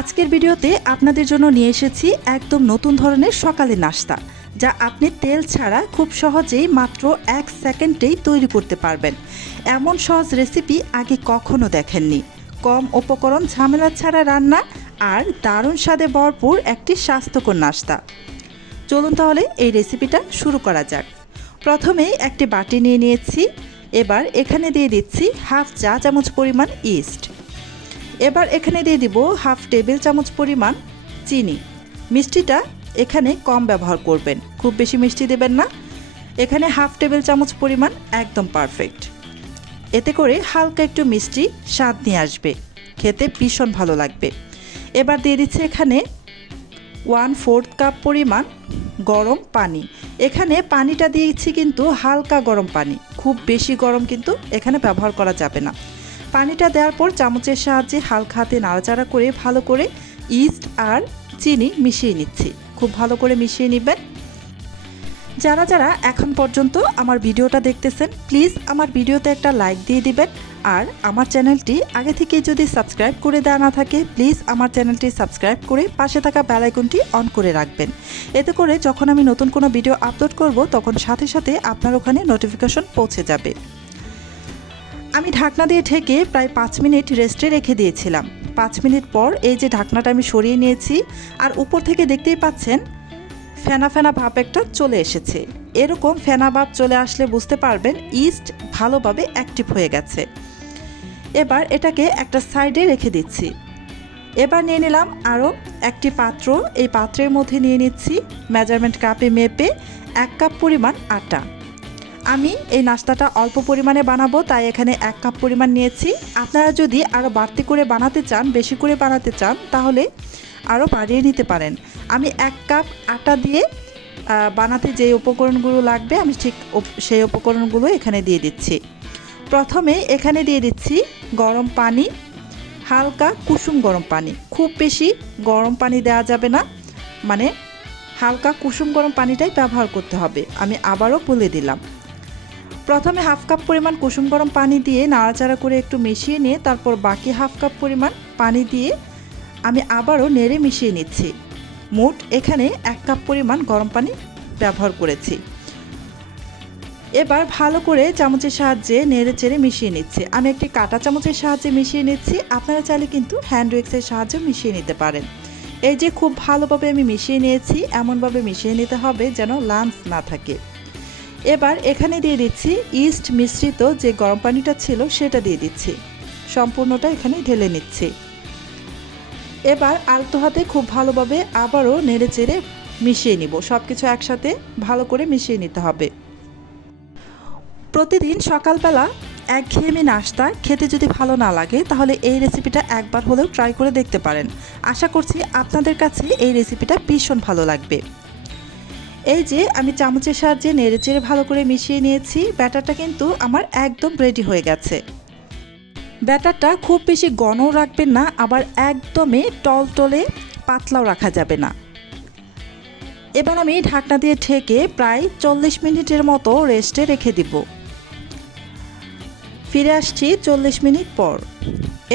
আজকের ভিডিওতে আপনাদের জন্য নিয়ে এসেছি একদম নতুন ধরনের সকালের নাস্তা, যা আপনি তেল ছাড়া খুব সহজেই মাত্র 1 সেকেন্ডেই তৈরি করতে পারবেন। এমন সহজ রেসিপি আগে কখনো দেখেননি। কম উপকরণ, ঝামেলা ছাড়া রান্না আর দারুণ স্বাদে ভরপুর একটি স্বাস্থ্যকর নাস্তা। চলুন তাহলে এই রেসিপিটা শুরু করা যাক। প্রথমেই একটি বাটি নিয়ে নিয়েছি। এবার এখানে দিয়ে দিচ্ছি হাফ চা চামচ পরিমাণ ইস্ট। এবার এখানে দিয়ে দিব হাফ টেবিল চামচ পরিমাণ চিনি। মিষ্টিটা এখানে কম ব্যবহার করবেন, খুব বেশি মিষ্টি দেবেন না। এখানে হাফ টেবিল চামচ পরিমাণ একদম পারফেক্ট। এতে করে হালকা একটু মিষ্টি স্বাদ নিয়ে আসবে, খেতে ভীষণ ভালো লাগবে। এবার দিয়ে দিচ্ছি এখানে 1/4 কাপ পরিমাণ গরম পানি। এখানে পানিটা দিয়েছি কিন্তু হালকা গরম পানি, খুব বেশি গরম কিন্তু এখানে ব্যবহার করা যাবে না। পানিটা দেওয়ার পর চামচের সাহায্যে হালকা হাতে নাড়াচাড়া করে ভালো করে ইস্ট আর চিনি মিশিয়ে নিচ্ছি। খুব ভালো করে মিশিয়ে নেবেন। যারা যারা এখন পর্যন্ত আমার ভিডিওটা দেখতেছেন, প্লিজ আমার ভিডিওতে একটা লাইক দিয়ে দিবেন। আর আমার চ্যানেলটি আগে থেকে যদি সাবস্ক্রাইব করে দেওয়া না থাকে, প্লিজ আমার চ্যানেলটি সাবস্ক্রাইব করে পাশে থাকা বেল আইকনটি অন করে রাখবেন। এতে করে যখন আমি নতুন কোনো ভিডিও আপলোড করব, তখন সাথে সাথে আপনার ওখানে নোটিফিকেশন পৌঁছে যাবে। আমি ঢাকনা দিয়ে ঢেকে প্রায় 5 মিনিট রেস্টে রেখে দিয়েছিলাম। 5 মিনিট পর এই যে ঢাকনাটা আমি সরিয়ে নিয়েছি, আর উপর থেকে দেখতেই পাচ্ছেন ফেনা ফেনা ভাব একটা চলে এসেছে। এরকম ফেনা ভাব চলে আসলে বুঝতে পারবেন ইস্ট ভালোভাবে অ্যাক্টিভ হয়ে গেছে। এবার এটাকে একটা সাইডে রেখে দিচ্ছি। এবার নিয়ে নিলাম আরও একটি পাত্র। এই পাত্রের মধ্যে নিয়ে নিচ্ছি মেজারমেন্ট কাপে মেপে 1 কাপ পরিমাণ আটা। আমি এই নাস্তাটা অল্প পরিমাণে বানাবো, তাই এখানে 1 কাপ পরিমাণ নিয়েছি। আপনারা যদি আরও বাড়তি করে বানাতে চান, বেশি করে বানাতে চান, তাহলে আরও বাড়িয়ে নিতে পারেন। আমি 1 কাপ আটা দিয়ে বানাতে যে উপকরণগুলো লাগবে, আমি ঠিক সেই উপকরণগুলো এখানে দিয়ে দিচ্ছি। প্রথমে এখানে দিয়ে দিচ্ছি গরম পানি, হালকা কুসুম গরম পানি। খুব বেশি গরম পানি দেওয়া যাবে না, মানে হালকা কুসুম গরম পানিটাই ব্যবহার করতে হবে। আমি আবারও বলে দিলাম। প্রথমে হাফ কাপ পরিমাণ কুসুম গরম পানি দিয়ে নাড়াচাড়া করে একটু মিশিয়ে নিয়ে তারপর বাকি হাফ কাপ পরিমাণ পানি দিয়ে আমি আবারও নেড়ে মিশিয়ে নিচ্ছি। মোট এখানে 1 কাপ পরিমাণ গরম পানি ব্যবহার করেছি। এবার ভালো করে চামচের সাহায্যে নেড়ে চেড়ে মিশিয়ে নিচ্ছি। আমি একটি কাঁটা চামচের সাহায্যে মিশিয়ে নিচ্ছি, আপনারা চাইলে কিন্তু হ্যান্ড উইক্সের সাহায্যে মিশিয়ে নিতে পারেন। এই যে খুব ভালোভাবে আমি মিশিয়ে নিয়েছি, এমনভাবে মিশিয়ে নিতে হবে যেন লাম্পস না থাকে। এবার এখানে দিয়ে দিচ্ছি ইস্ট মিশ্রিত যে গরম পানিটা ছিল সেটা দিয়ে দিচ্ছি। সম্পূর্ণটা এখানে ঢেলে নিচ্ছি। এবার আলতো হাতে খুব ভালোভাবে আবারও নেড়ে চেড়ে মিশিয়ে নিব। সব কিছু একসাথে ভালো করে মিশিয়ে নিতে হবে। প্রতিদিন সকালবেলা একঘেয়েমি নাস্তা খেতে যদি ভালো না লাগে, তাহলে এই রেসিপিটা একবার হলেও ট্রাই করে দেখতে পারেন। আশা করছি আপনাদের কাছে এই রেসিপিটা ভীষণ ভালো লাগবে। এই যে আমি চামচের সাহায্যে নেড়েচেড়ে ভালো করে মিশিয়ে নিয়েছি। ব্যাটারটা কিন্তু আমার একদম রেডি হয়ে গেছে। ব্যাটারটা খুব বেশি ঘনও রাখবেন না, আবার একদমই টলটলে পাতলাও রাখা যাবে না। এবার আমি ঢাকনা দিয়ে ঢেকে প্রায় 40 মিনিটের মতো রেস্টে রেখে দিব। ফিরে আসছি 40 মিনিট পর।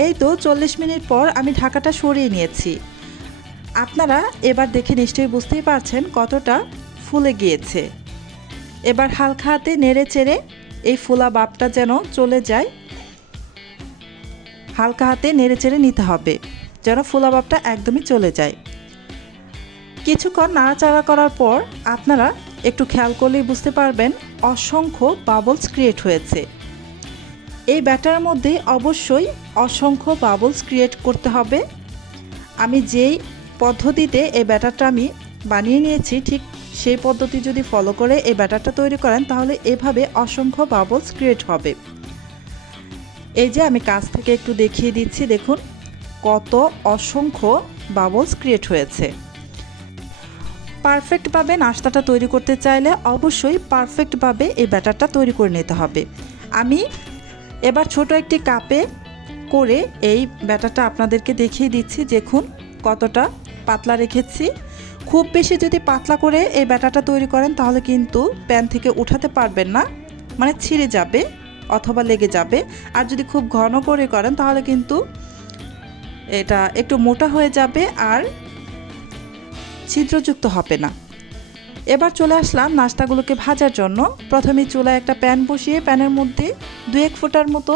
এই তো 40 মিনিট পর আমি ঢাকাটা সরিয়ে নিয়েছি। আপনারা এবার দেখে নিশ্চয়ই বুঝতেই পারছেন কতটা ফুলে গিয়েছে। এবার হালকা হাতে নেড়ে চেড়ে এই ফুলা ভাবটা যেন চলে যায়, হালকা হাতে নেড়ে চেড়ে নিতে হবে যেন ফুলা ভাবটা একদমই চলে যায়। কিছুক্ষণ নাড়াচাড়া করার পর আপনারা একটু খেয়াল করলেই বুঝতে পারবেন অসংখ্য বাবলস ক্রিয়েট হয়েছে। এই ব্যাটারের মধ্যে অবশ্যই অসংখ্য বাবলস ক্রিয়েট করতে হবে। আমি যেই পদ্ধতিতে এই ব্যাটারটা আমি বানিয়ে নিয়েছি, ঠিক সেই পদ্ধতি যদি ফলো করে এই ব্যাটারটা তৈরি করেন, তাহলে এভাবে অসংখ্য বাবলস ক্রিয়েট হবে। এই যে আমি কাছ থেকে একটু দেখিয়ে দিচ্ছি, দেখুন কত অসংখ্য বাবলস ক্রিয়েট হয়েছে। পারফেক্টভাবে নাস্তাটা তৈরি করতে চাইলে অবশ্যই পারফেক্টভাবে এই ব্যাটারটা তৈরি করে নিতে হবে। আমি এবার ছোট একটি কাপে করে এই ব্যাটারটা আপনাদেরকে দেখিয়ে দিচ্ছি। দেখুন কতটা পাতলা রেখেছি। খুব বেশি যদি পাতলা করে এই ব্যাটারটা তৈরি করেন, তাহলে কিন্তু প্যান থেকে উঠাতে পারবেন না, মানে ছিঁড়ে যাবে অথবা লেগে যাবে। আর যদি খুব ঘন করে করেন, তাহলে কিন্তু এটা একটু মোটা হয়ে যাবে আর ছিদ্রযুক্ত হবে না। এবার চলে আসলাম নাস্তাগুলোকে ভাজার জন্য। প্রথমে চুলায় একটা প্যান বসিয়ে প্যানের মধ্যে 2-1 ফোঁটার মতো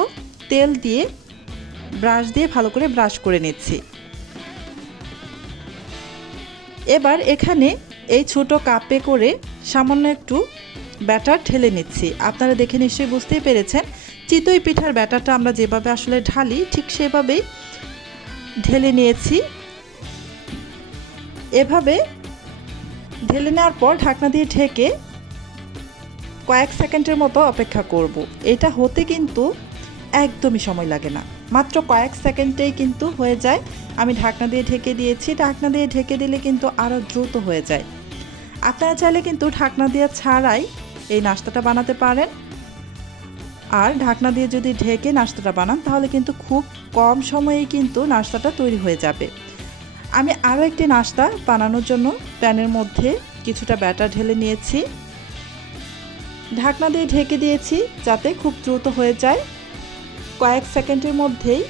তেল দিয়ে ব্রাশ দিয়ে ভালো করে ব্রাশ করে নিচ্ছি। এবার এখানে এই ছোট কাপে করে সামান্য একটু ব্যাটার ঢেলে নিচ্ছি। আপনারা দেখে নিশ্চয়ই বুঝতেই পেরেছেন, চিতই পিঠার ব্যাটারটা আমরা যেভাবে আসলে ঢালি ঠিক সেভাবেই ঢেলে নিয়েছি। এভাবে ঢেলে নেওয়ার পর ঢাকনা দিয়ে ঢেকে কয়েক সেকেন্ডের মতো অপেক্ষা করব। এটা হতে কিন্তু একদমই সময় লাগে না, মাত্র কয়েক সেকেন্ডেই কিন্তু হয়ে যায়। আমি ঢাকনা দিয়ে ঢেকে দিয়েছি। ঢাকনা দিয়ে ঢেকে দিলে কিন্তু আরও দ্রুত হয়ে যায়। আপনারা চাইলে কিন্তু ঢাকনা দিয়ে ছাড়াই এই নাস্তাটা বানাতে পারেন। আর ঢাকনা দিয়ে যদি ঢেকে নাস্তাটা বানান তাহলে কিন্তু খুব কম সময়েই কিন্তু নাস্তাটা তৈরি হয়ে যাবে। আমি আরও একটি নাস্তা বানানোর জন্য প্যানের মধ্যে কিছুটা ব্যাটার ঢেলে নিয়েছি। ঢাকনা দিয়ে ঢেকে দিয়েছি যাতে খুব দ্রুত হয়ে যায়। কয়েক সেকেন্ডের মধ্যেই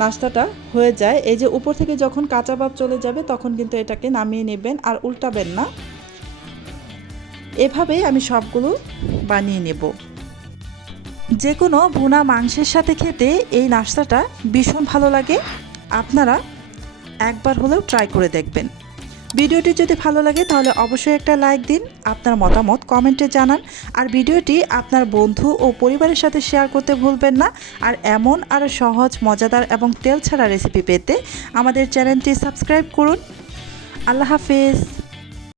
নাস্তাটা হয়ে যায়। এই যে উপর থেকে যখন কাঁচা ভাব চলে যাবে তখন কিন্তু এটাকে নামিয়ে নেবেন আর উল্টাবেন না। এভাবেই আমি সবগুলো বানিয়ে নেব। যে কোনো ভুনা মাংসের সাথে খেতে এই নাস্তাটা ভীষণ ভালো লাগে। আপনারা একবার হলেও ট্রাই করে দেখবেন। ভিডিওটি যদি ভালো লাগে তাহলে অবশ্যই একটা লাইক দিন, আপনার মতামত কমেন্টে জানান। আর ভিডিওটি আপনার বন্ধু ও পরিবারের সাথে শেয়ার করতে ভুলবেন না। আর এমন আরও সহজ, মজাদার এবং তেল ছাড়া রেসিপি পেতে আমাদের চ্যানেলটি সাবস্ক্রাইব করুন। আল্লাহ হাফেজ।